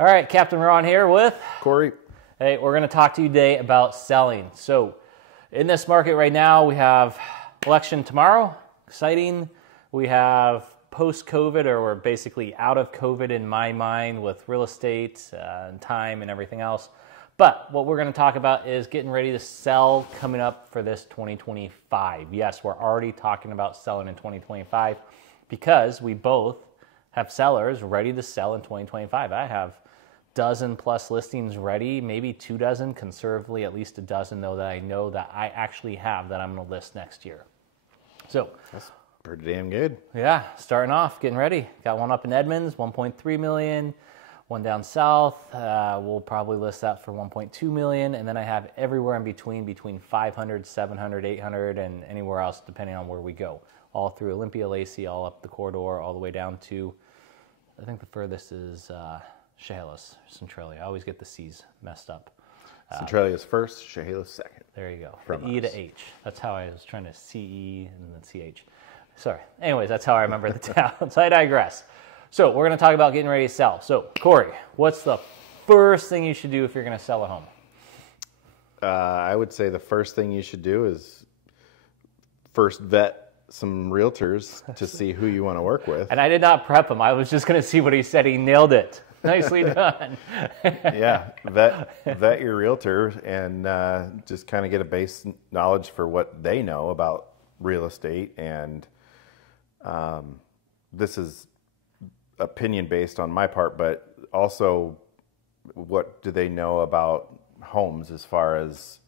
All right, Captain Ron here with Corey. Hey, we're going to talk to you today about selling. So in this market right now, we have election tomorrow, exciting. We have post-COVID, or we're basically out of COVID in my mind with real estate and time and everything else. But what we're going to talk about is getting ready to sell coming up for this 2025. Yes, we're already talking about selling in 2025 because we both have sellers ready to sell in 2025. I have dozen plus listings ready, maybe 2 dozen, conservatively at least a dozen though, that I know that I actually have that I'm going to list next year. So that's pretty damn good. Yeah, starting off, getting ready. Got one up in Edmonds, 1.3 million. One down south, we'll probably list that for 1.2 million. And then I have everywhere in between 500, 700, 800, and anywhere else depending on where we go. All through Olympia, Lacey, all up the corridor, all the way down to, I think the furthest is Chehalis, Centralia. I always get the C's messed up. Centralia's first, Chehalis second. There you go. From E us. to H. That's how I was trying to C-E and then C-H. Sorry. Anyways, that's how I remember the town. So I digress. So we're going to talk about getting ready to sell. So Corey, what's the first thing you should do if you're going to sell a home? I would say the first thing you should do is first vet some realtors to see who you want to work with. And I did not prep him. I was just going to see what he said. He nailed it. Nicely done. Yeah, vet your realtor and just kind of get a base knowledge for what they know about real estate. And this is opinion based on my part, but also what do they know about homes as far as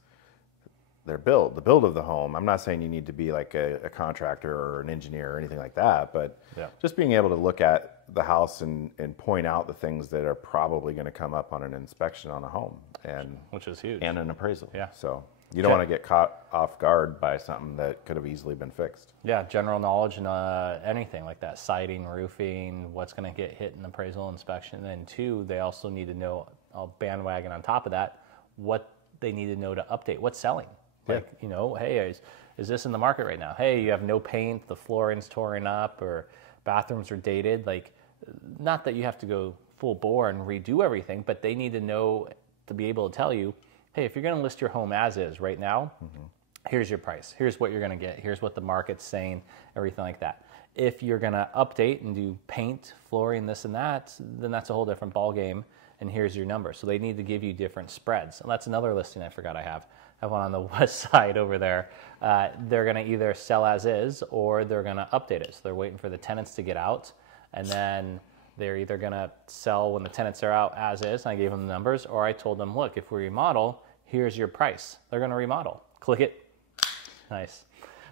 the build of the home. I'm not saying you need to be like a contractor or an engineer or anything like that, but just being able to look at the house and point out the things that are probably going to come up on an inspection on a home, and which is huge, and an appraisal. Yeah. So you don't want to get caught off guard by something that could have easily been fixed. Yeah, general knowledge and anything like that, siding, roofing, what's going to get hit in appraisal inspection. And then two, they also need to know, I'll bandwagon on top of that, what they need to know to update, what's selling. Like, you know, hey, is this in the market right now? Hey, you have no paint, the flooring's torn up, or bathrooms are dated. Like, not that you have to go full bore and redo everything, but they need to know to be able to tell you, hey, if you're going to list your home as is right now, here's your price. Here's what you're going to get. Here's what the market's saying, everything like that. If you're going to update and do paint, flooring, this and that, then that's a whole different ballgame, and here's your number. So they need to give you different spreads. And that's another listing I forgot I have. I have one on the west side over there. They're going to either sell as is or they're going to update it. So they're waiting for the tenants to get out, and then they're either going to sell when the tenants are out as is, and I gave them the numbers, or I told them, look, if we remodel, here's your price. They're going to remodel. Click it. Nice.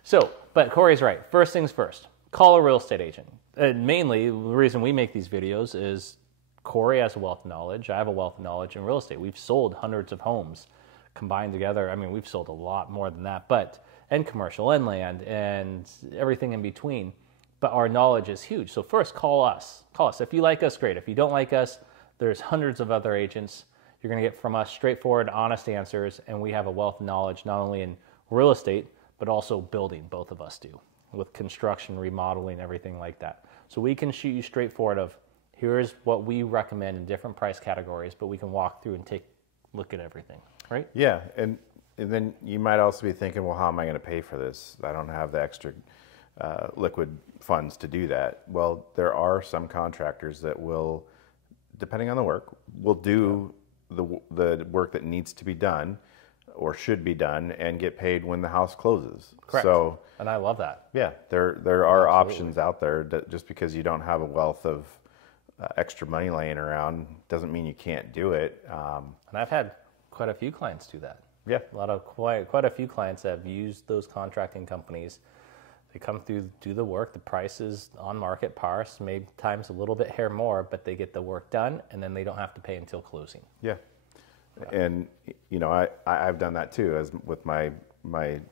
So, but Corey's right. First things first, call a real estate agent. And mainly, the reason we make these videos is Corey has a wealth of knowledge. I have a wealth of knowledge in real estate. We've sold hundreds of homes combined together. I mean, we've sold a lot more than that, and commercial and land and everything in between. But our knowledge is huge. So first, call us. Call us. If you like us, great. If you don't like us, there's hundreds of other agents. You're going to get from us straightforward, honest answers, and we have a wealth of knowledge not only in real estate, but also building. Both of us do, with construction, remodeling, everything like that. So we can shoot you straightforward of, here's what we recommend in different price categories, but we can walk through and take a look at everything, right? Yeah, and then you might also be thinking, well, how am I going to pay for this? I don't have the extra liquid funds to do that. Well, there are some contractors that will, depending on the work, will do the work that needs to be done or should be done and get paid when the house closes. Correct. So, and I love that. Yeah, there are options out there that just because you don't have a wealth of extra money laying around doesn't mean you can't do it. And I've had quite a few clients do that. Yeah, quite a few clients have used those contracting companies. They come through, do the work. The price is on market par, so maybe times a little bit hair more, but they get the work done, and then they don't have to pay until closing. Yeah, and you know, I've done that too, as with my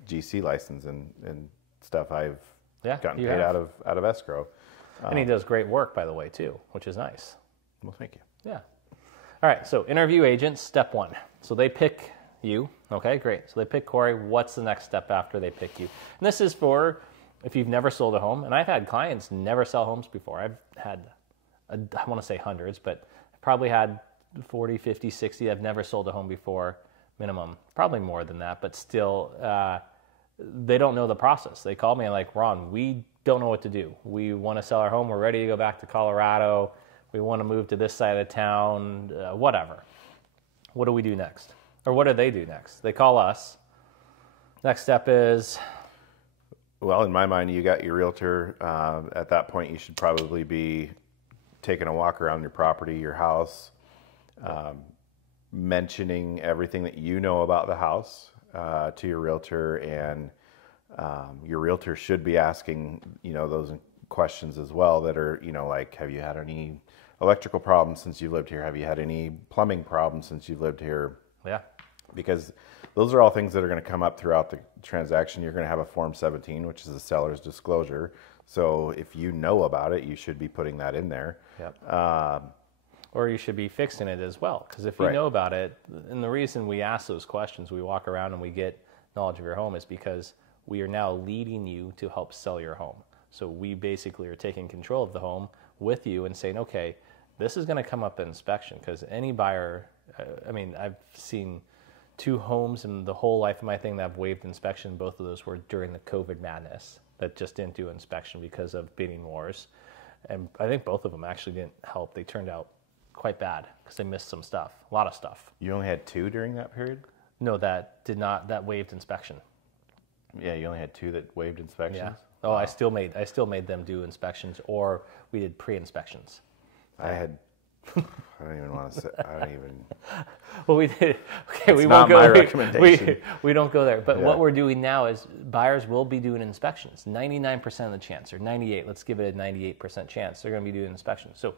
GC license and stuff. I've gotten paid out of escrow. And he does great work, by the way, too, which is nice. Well, thank you. Yeah. All right, so interview agents, step one. So they pick you. Okay, great. So they pick Corey. What's the next step after they pick you? And this is for if you've never sold a home. And I've had clients never sell homes before. I've had, I want to say hundreds, but I've probably had 40, 50, 60 have never sold a home before, minimum, probably more than that, but still, they don't know the process. They call me and like, Ron, we don't know what to do. We want to sell our home. We're ready to go back to Colorado. We want to move to this side of town, whatever. What do we do next? Or what do they do next? They call us. Next step is... Well, in my mind, you got your realtor. At that point, you should probably be taking a walk around your property, your house, mentioning everything that you know about the house to your realtor, and your realtor should be asking, those questions as well that are, like, have you had any electrical problems since you've lived here? Have you had any plumbing problems since you've lived here? Yeah. Because those are all things that are going to come up throughout the transaction. You're going to have a Form 17, which is a seller's disclosure. So if you know about it, you should be putting that in there. Yep. Or you should be fixing it as well. Because if you know about it, and the reason we ask those questions, we walk around and we get knowledge of your home, is because we are now leading you to help sell your home. So we basically are taking control of the home with you and saying, okay, this is going to come up in inspection. Because any buyer, I've seen 2 homes in the whole life of my thing that have waived inspection. Both of those were during the COVID madness that just didn't do inspection because of bidding wars. And I think both of them actually didn't help. They turned out quite bad because they missed some stuff, a lot of stuff. You only had 2 during that period? No, that waived inspection. Yeah, you only had 2 that waived inspections? Yeah. Oh, wow. I still made them do inspections, or we did pre-inspections. I don't even want to say. I don't even. Well, we did. Okay, it's we not won't go. My recommendation. We don't go there. But what we're doing now is buyers will be doing inspections. 99% of the chance, or 98. Let's give it a 98% chance they're going to be doing inspections. So,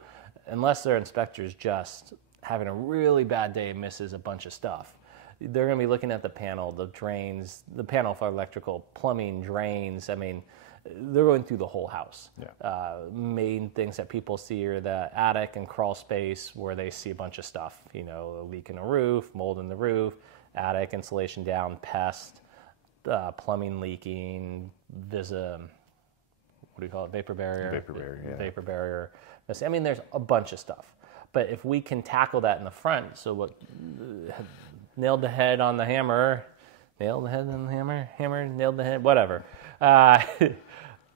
unless their inspector's just having a really bad day and misses a bunch of stuff, they're going to be looking at the panel, the drains, the panel for electrical, plumbing, drains. They're going through the whole house. Yeah. Main things that people see are the attic and crawl space, where they see a bunch of stuff, a leak in the roof, mold in the roof, attic insulation down, pest, plumbing leaking, what do you call it, vapor barrier? Vapor barrier, yeah. Vapor barrier. There's a bunch of stuff. But if we can tackle that in the front, so nailed the head on the hammer, nailed the head on the hammer, nailed the head, whatever.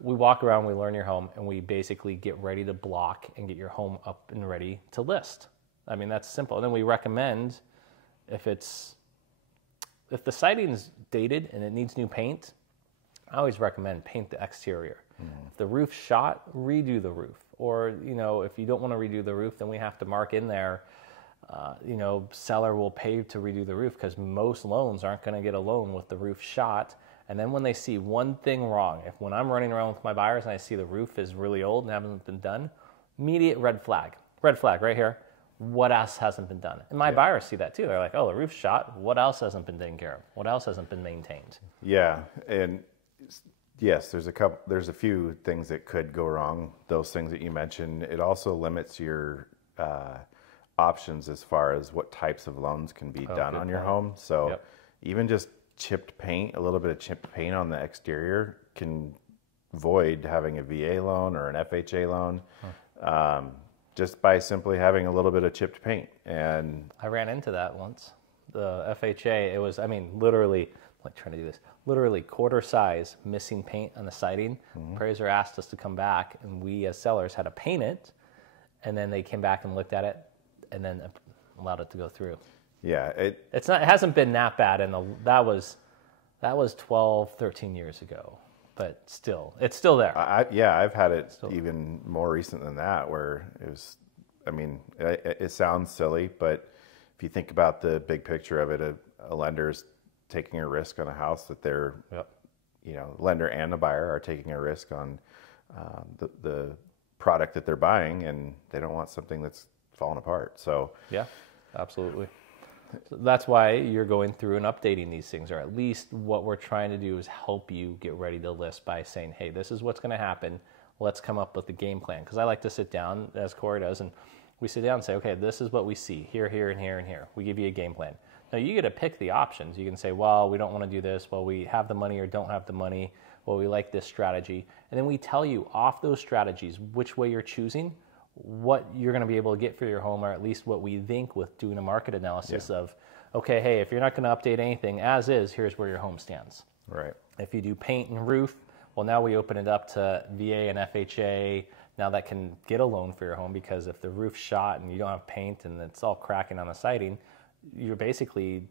We walk around, we learn your home, and we basically get ready to block and get your home up and ready to list. That's simple. And then we recommend, if the siding's dated and it needs new paint, I always recommend paint the exterior. If the roof's shot, redo the roof. Or, if you don't want to redo the roof, then we have to mark in there, seller will pay to redo the roof, because most loans aren't going to get a loan with the roof shot. And then when they see one thing wrong, when I'm running around with my buyers and I see the roof is really old and hasn't been done, immediate red flag right here. What else hasn't been done? And my buyers see that too. They're like, oh, the roof's shot. What else hasn't been taken care of? What else hasn't been maintained? Yeah, and yes, there's a few things that could go wrong. Those things that you mentioned. It also limits your options as far as what types of loans can be done on your home. So even just chipped paint, a little bit of chipped paint on the exterior can void having a VA loan or an FHA loan, just by simply having a little bit of chipped paint. And I ran into that once. The FHA, it was, literally, I'm like trying to do this, literally quarter size missing paint on the siding. Appraiser asked us to come back, and we as sellers had to paint it, and then they came back and looked at it, and then allowed it to go through. Yeah, it hasn't been that bad, and that was 12, 13 years ago, but still, it's still there. I've had it even more recent than that, where it was. It sounds silly, but if you think about the big picture of it, a lender's taking a risk on a house that they're, lender and the buyer are taking a risk on the product that they're buying, and they don't want something that's falling apart. So yeah, absolutely. So that's why you're going through and updating these things, or at least what we're trying to do is help you get ready to list by saying, hey, this is what's going to happen. Let's come up with the game plan. Because I like to sit down, as Corey does, and we sit down and say, okay, this is what we see here, here, and here, and here. We give you a game plan. Now, you get to pick the options. You can say, well, we don't want to do this. Well, we have the money or don't have the money. Well, we like this strategy. And then we tell you off those strategies which way you're choosing, what you're going to be able to get for your home, or at least what we think with doing a market analysis of, okay, hey, if you're not going to update anything as is, here's where your home stands. Right. If you do paint and roof, well, now we open it up to VA and FHA. Now that can get a loan for your home, because if the roof's shot and you don't have paint and it's all cracking on the siding, you're basically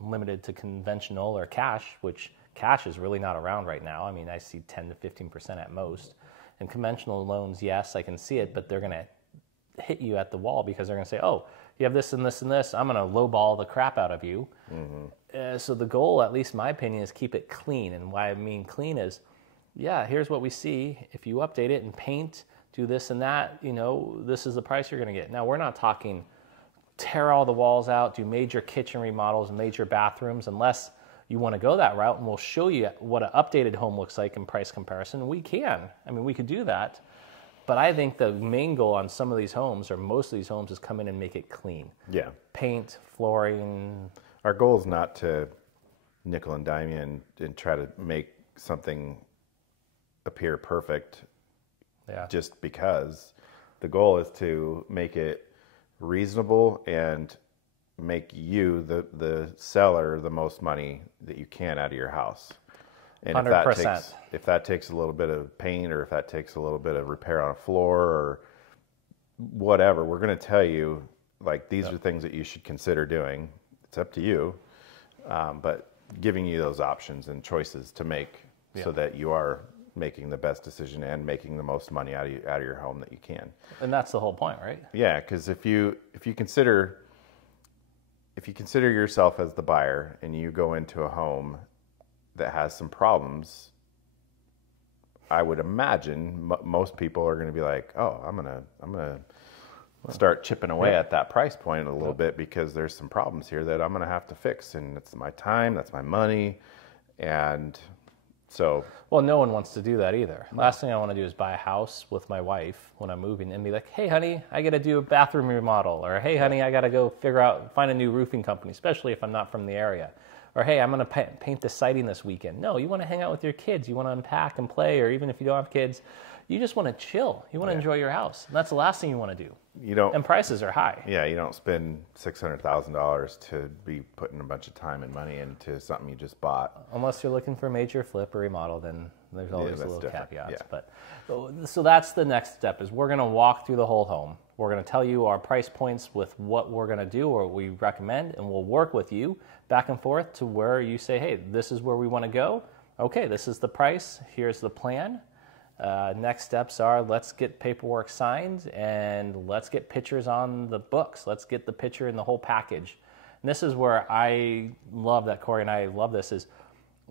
limited to conventional or cash, which cash is really not around right now. I mean, I see 10 to 15% at most. And conventional loans, yes, I can see it, but they're going to hit you at the wall, because they're going to say, oh, you have this and this and this. I'm going to lowball the crap out of you. So the goal, at least my opinion, is keep it clean. And why I mean clean is, yeah, here's what we see. If you update it and paint, do this and that, you know, this is the price you're going to get. Now, we're not talking tear all the walls out, do major kitchen remodels, major bathrooms, unless you want to go that route, and we'll show you what an updated home looks like in price comparison. We can. I mean, we could do that. But I think the main goal on some of these homes, or most of these homes, is come in and make it clean. Yeah. Paint, flooring. Our goal is not to nickel and dime you and try to make something appear perfect just because. The goal is to make it reasonable and make you, the seller, the most money that you can out of your house. And 100%. if that takes a little bit of paint, or if that takes a little bit of repair on a floor or whatever, we're going to tell you, like, these are things that you should consider doing. It's up to you, but giving you those options and choices to make so that you are making the best decision and making the most money out of your home that you can. And that's the whole point, right? Yeah, because if you consider yourself as the buyer and you go into a home that has some problems, I would imagine most people are going to be like, "Oh, I'm gonna start chipping away at that price point a little bit, because there's some problems here that I'm going to have to fix, and it's my time, that's my money," and so. Well, no one wants to do that either. Last thing I want to do is buy a house with my wife when I'm moving and be like, "Hey, honey, I got to do a bathroom remodel," or "Hey, honey, I got to go find a new roofing company," especially if I'm not from the area. Or, "Hey, I'm going to paint the siding this weekend." No, you want to hang out with your kids. You want to unpack and play, or even if you don't have kids, you just want to chill. You want to enjoy your house. And that's the last thing you want to do. You don't. And prices are high. Yeah, you don't spend $600,000 to be putting a bunch of time and money into something you just bought. Unless you're looking for a major flip or remodel, then there's always a little different. caveats. Yeah. But so that's the next step, is we're going to walk through the whole home. We're going to tell you our price points with what we're going to do or what we recommend, and we'll work with you back and forth to where you say, "Hey, this is where we want to go. Okay, this is the price. Here's the plan. Next steps are, let's get paperwork signed and let's get pictures on the books. Let's get the picture in the whole package." And this is where I love that Corey and I love this, is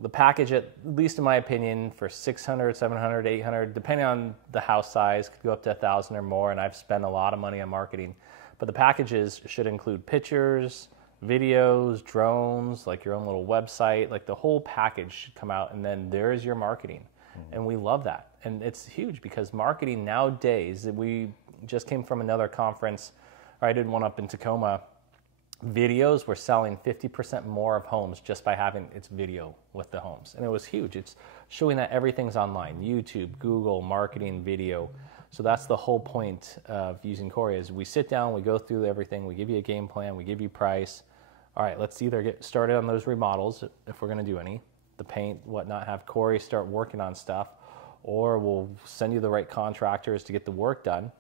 the package, at least in my opinion, for $600, $700, $800, depending on the house size, could go up to $1,000 or more, and I've spent a lot of money on marketing. But the packages should include pictures, videos, drones, like your own little website, like the whole package should come out, and then there's your marketing. And we love that. And it's huge, because marketing nowadays, we just came from another conference, or I did one up in Tacoma. Videos were selling 50% more of homes just by having its video with the homes. And it was huge. It's showing that everything's online, YouTube, Google, marketing, video. So that's the whole point of using Corey, is we sit down, we go through everything, we give you a game plan, we give you price. All right, let's either get started on those remodels, if we're going to do any, the paint, whatnot, have Corey start working on stuff, or we'll send you the right contractors to get the work done.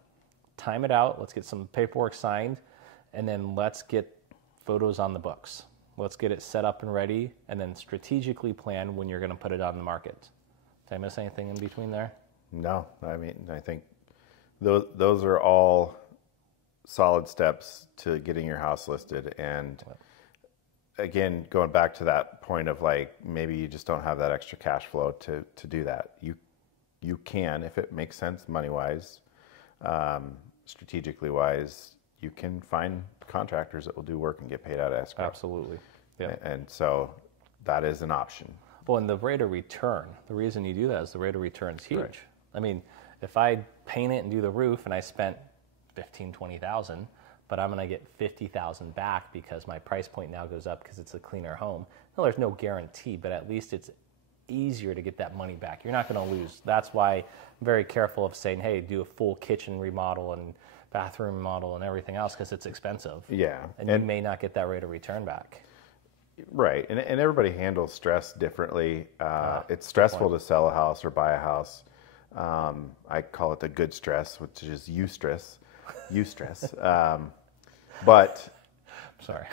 Time it out, let's get some paperwork signed, and then let's get photos on the books. Let's get it set up and ready, and then strategically plan when you're going to put it on the market. Did I miss anything in between there? No, I mean, I think those are all solid steps to getting your house listed. And again, going back to that point of, like, maybe you just don't have that extra cash flow to do that. You can, if it makes sense money-wise, strategically wise, you can find contractors that will do work and get paid out of escrow. Absolutely. Yeah. And so that is an option. Well, and the rate of return, the reason you do that is the rate of return is huge. Right. I mean, if I paint it and do the roof and I spent $15,000, $20,000, but I'm going to get $50,000 back because my price point now goes up because it's a cleaner home. No, there's no guarantee, but at least it's easier to get that money back. You're not going to lose. That's why I'm very careful of saying, hey, do a full kitchen remodel and bathroom model and everything else because it's expensive. Yeah. And you may not get that rate of return back. Right. And everybody handles stress differently. It's stressful to sell a house or buy a house. I call it the good stress, which is eustress. But sorry.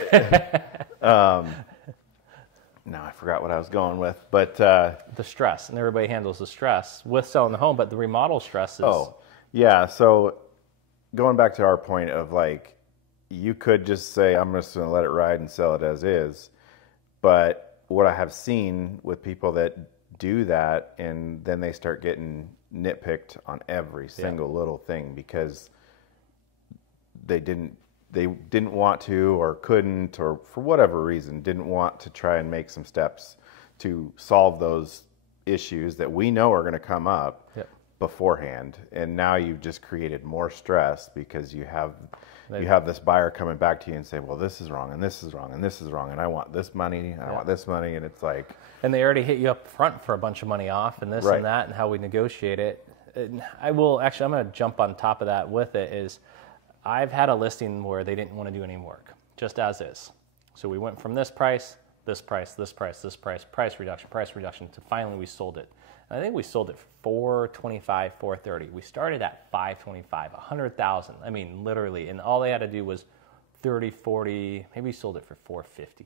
No, I forgot what I was going with. But the stress, and everybody handles the stress with selling the home, but the remodel stress is. Oh, yeah. So going back to our point of like, you could just say, I'm just going to let it ride and sell it as is. But what I have seen with people that do that, and then they start getting nitpicked on every single little thing because they didn't want to or couldn't, or for whatever reason didn't want to try and make some steps to solve those issues that we know are going to come up beforehand. And now you've just created more stress because you have this buyer coming back to you and say, well, this is wrong and this is wrong and this is wrong and I want this money and I want this money, and it's like, and they already hit you up front for a bunch of money off and this and that and how we negotiate it. And I'm going to jump on top of that with it is I've had a listing where they didn't want to do any work, just as is. So we went from this price, this price, this price, this price, price reduction, to finally we sold it. And I think we sold it for $425, $430. We started at $525, $100,000. I mean, literally, and all they had to do was 30, 40, maybe we sold it for $450.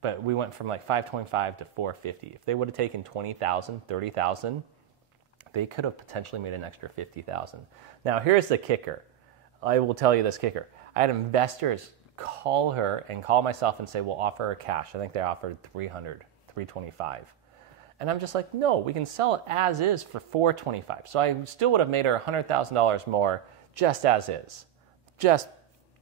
But we went from like $525 to $450. If they would have taken $20,000, $30,000, they could have potentially made an extra $50,000. Now, here's the kicker. I will tell you this kicker. I had investors call her and call myself and say, we'll offer her cash. I think they offered $300, $325. And I'm just like, no, we can sell it as is for $425. So I still would have made her $100,000 more just as is. Just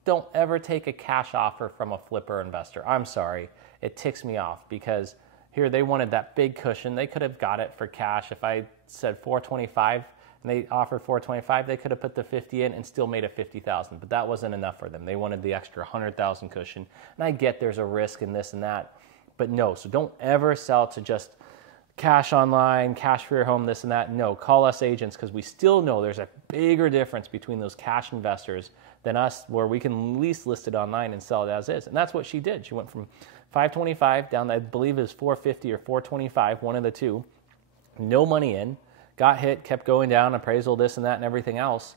don't ever take a cash offer from a flipper investor. I'm sorry. It ticks me off because here they wanted that big cushion. They could have got it for cash. If I said $425 and they offered $425, they could have put the $50 in and still made it $50,000. But that wasn't enough for them. They wanted the extra $100,000 cushion. And I get there's a risk in this and that. But no, so don't ever sell to just cash online, cash for your home, this and that. No, call us agents because we still know there's a bigger difference between those cash investors than us where we can at least list it online and sell it as is. And that's what she did. She went from $525 down to, I believe it was $450 or $425, one of the two. No money in, got hit, kept going down, appraisal, this and that and everything else.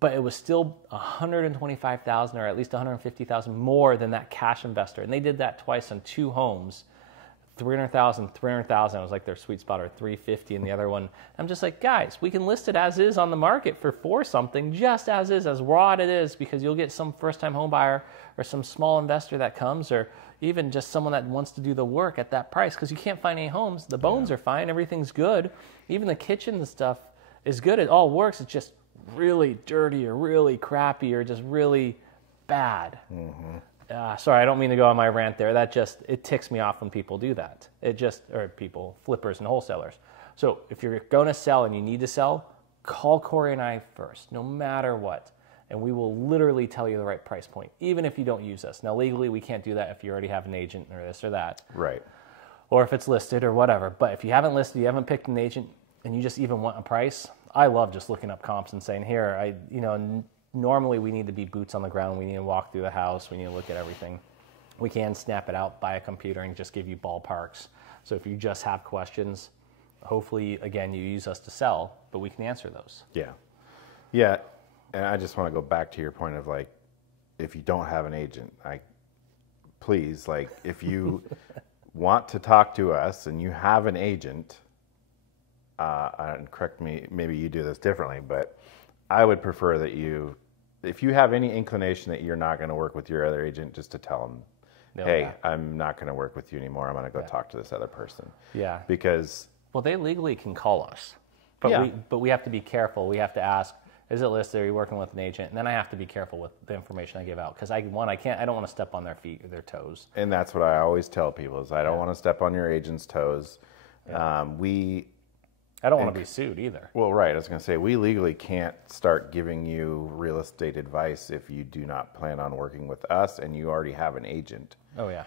But it was still $125,000 or at least $150,000 more than that cash investor. And they did that twice on two homes. $300,000 was like their sweet spot, or $350 and the other one. I'm just like, guys, we can list it as is on the market for something, just as is, as raw it is, because you'll get some first-time home buyer or some small investor that comes, or even just someone that wants to do the work at that price, because you can't find any homes. The bones are fine, everything's good. Even the kitchen and stuff is good. It all works. It's just really dirty or really crappy or just really bad. Mm-hmm. Sorry, I don't mean to go on my rant there. It ticks me off when people do that. Or people, flippers and wholesalers. So if you're going to sell and you need to sell, call Corey and I first, no matter what. And we will literally tell you the right price point, even if you don't use us. Now, legally, we can't do that if you already have an agent or this or that. Right. Or if it's listed or whatever. But if you haven't listed, you haven't picked an agent, and you just even want a price, I love just looking up comps and saying, here, normally we need to be boots on the ground. We need to walk through the house. We need to look at everything. We can snap it out by a computer and just give you ballparks. So if you just have questions, hopefully, again, you use us to sell, but we can answer those. Yeah. Yeah. And I just want to go back to your point of like, if you don't have an agent, please, like, if you want to talk to us and you have an agent, and correct me, maybe you do this differently, but I would prefer that if you have any inclination that you're not going to work with your other agent, just to tell them, hey, I'm not going to work with you anymore. I'm going to go talk to this other person. Yeah. Because... Well, they legally can call us. But we have to be careful. We have to ask, is it listed? Are you working with an agent? And then I have to be careful with the information I give out. Because I don't want to step on their feet or their toes. And that's what I always tell people is I don't want to step on your agent's toes. Yeah. I don't want to be sued either. Well, right. I was going to say, we legally can't start giving you real estate advice if you do not plan on working with us and you already have an agent. Oh, yeah.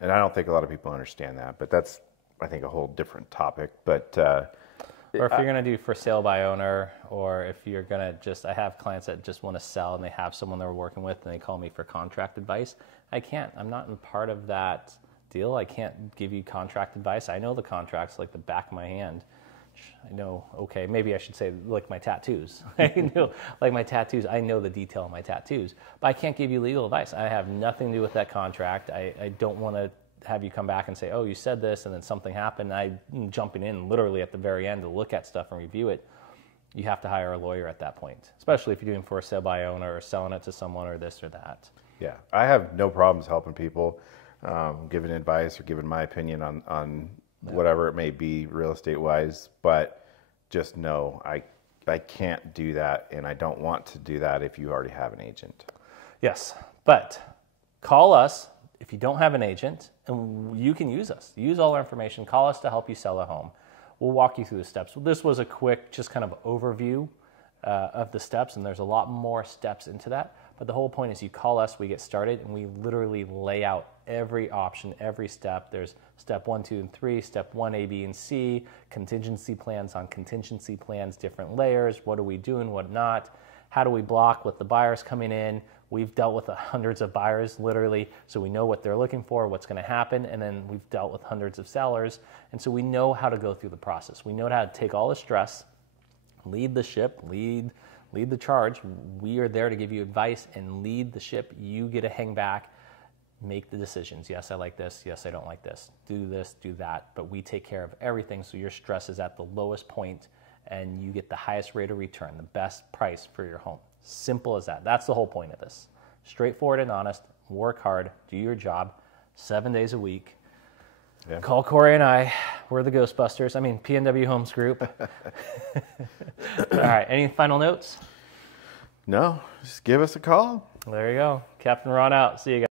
And I don't think a lot of people understand that, but that's, I think, a whole different topic. But Or if you're going to do for sale by owner, or if you're going to I have clients that just want to sell and they have someone they're working with and they call me for contract advice. I can't. I'm not in part of that deal. I can't give you contract advice. I know the contracts like the back of my hand. I know, okay, maybe I should say like my tattoos. I know, like my tattoos, I know the detail of my tattoos, but I can't give you legal advice. I have nothing to do with that contract. I don't want to have you come back and say, oh, you said this and then something happened. I'm jumping in literally at the very end to look at stuff and review it. You have to hire a lawyer at that point, especially if you're doing for sale by owner or selling it to someone or this or that. Yeah, I have no problems helping people, giving advice or giving my opinion on whatever it may be real estate wise, but just know I can't do that and I don't want to do that if you already have an agent. Yes, but call us if you don't have an agent, and you can use us. Use all our information. Call us to help you sell a home. We'll walk you through the steps. This was a quick just kind of overview of the steps, and there's a lot more steps into that. But the whole point is you call us, we get started, and we literally lay out every option, every step. There's step 1, 2, and 3, step 1, A, B, and C, contingency plans on contingency plans, different layers. What are we doing, what not? How do we block with the buyers coming in? We've dealt with hundreds of buyers, literally, so we know what they're looking for, what's going to happen, and then we've dealt with hundreds of sellers, and so we know how to go through the process. We know how to take all the stress, lead the ship, lead the charge. We are there to give you advice and lead the ship. You get to hang back, make the decisions. Yes, I like this. Yes, I don't like this. Do this, do that. But we take care of everything, so your stress is at the lowest point, and you get the highest rate of return, the best price for your home. Simple as that. That's the whole point of this. Straightforward and honest. Work hard. Do your job 7 days a week. Yeah. Call Corey and I. We're the Ghostbusters. I mean, PNW Homes Group. All right. Any final notes? No. Just give us a call. There you go. Captain Ron out. See you guys.